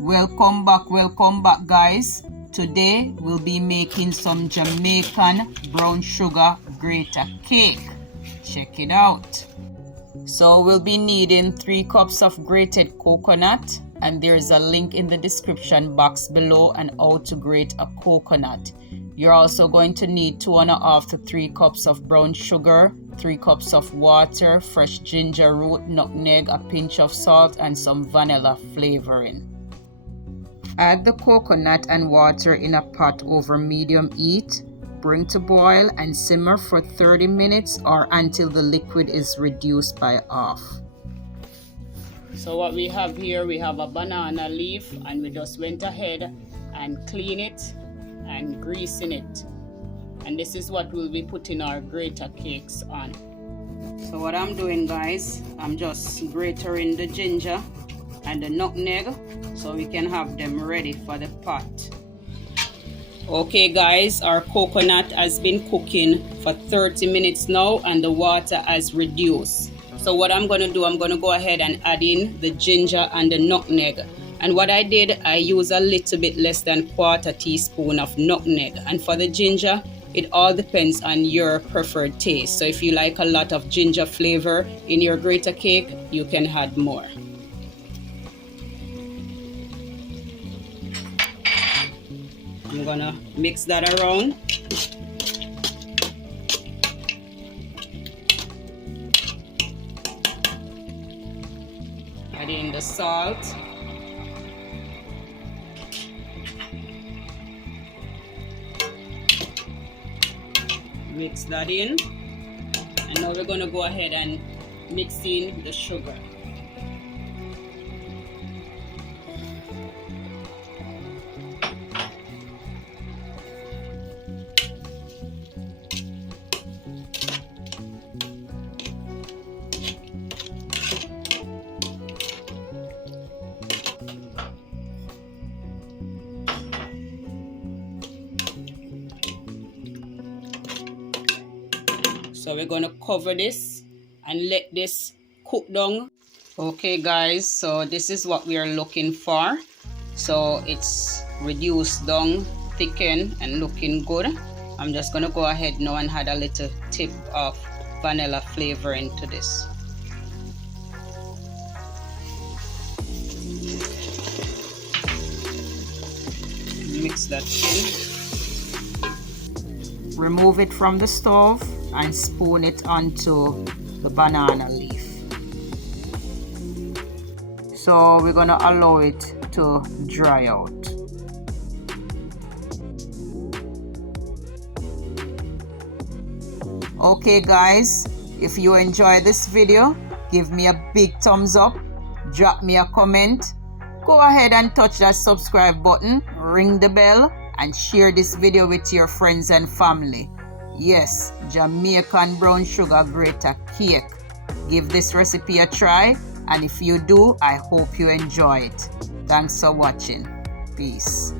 Welcome back guys. Today we'll be making some Jamaican brown sugar grater cake. Check it out. So we'll be needing 3 cups of grated coconut, and there's a link in the description box below on how to grate a coconut. You're also going to need 2.5 to 3 cups of brown sugar, 3 cups of water, fresh ginger root, nutmeg, a pinch of salt, and some vanilla flavoring. Add the coconut and water in a pot over medium heat. Bring to boil and simmer for 30 minutes or until the liquid is reduced by half. So what we have here, we have a banana leaf, and we just went ahead and clean it and greasing it. And this is what we'll be putting our grater cakes on. So what I'm doing, guys, I'm just gratering the ginger and the nutmeg so we can have them ready for the pot. Okay guys, our coconut has been cooking for 30 minutes now and the water has reduced. So what I'm going to do, I'm going to go ahead and add in the ginger and the nutmeg. And what I did, I use a little bit less than 1/4 teaspoon of nutmeg. And for the ginger, it all depends on your preferred taste. So if you like a lot of ginger flavor in your grater cake, you can add more. I'm gonna mix that around. Add in the salt. Mix that in. And now we're gonna go ahead and mix in the sugar. So we're going to cover this and let this cook down. Okay guys, so this is what we are looking for. So it's reduced down, thickened, and looking good. I'm just going to go ahead now and add a little tip of vanilla flavor into this. Mix that in. Remove it from the stove and spoon it onto the banana leaf. So we're gonna allow it to dry out. Okay guys, if you enjoy this video, give me a big thumbs up, drop me a comment, go ahead and touch that subscribe button, ring the bell, and share this video with your friends and family. Yes, Jamaican brown sugar grater cake. Give this recipe a try, and if you do, I hope you enjoy it. Thanks for watching. Peace.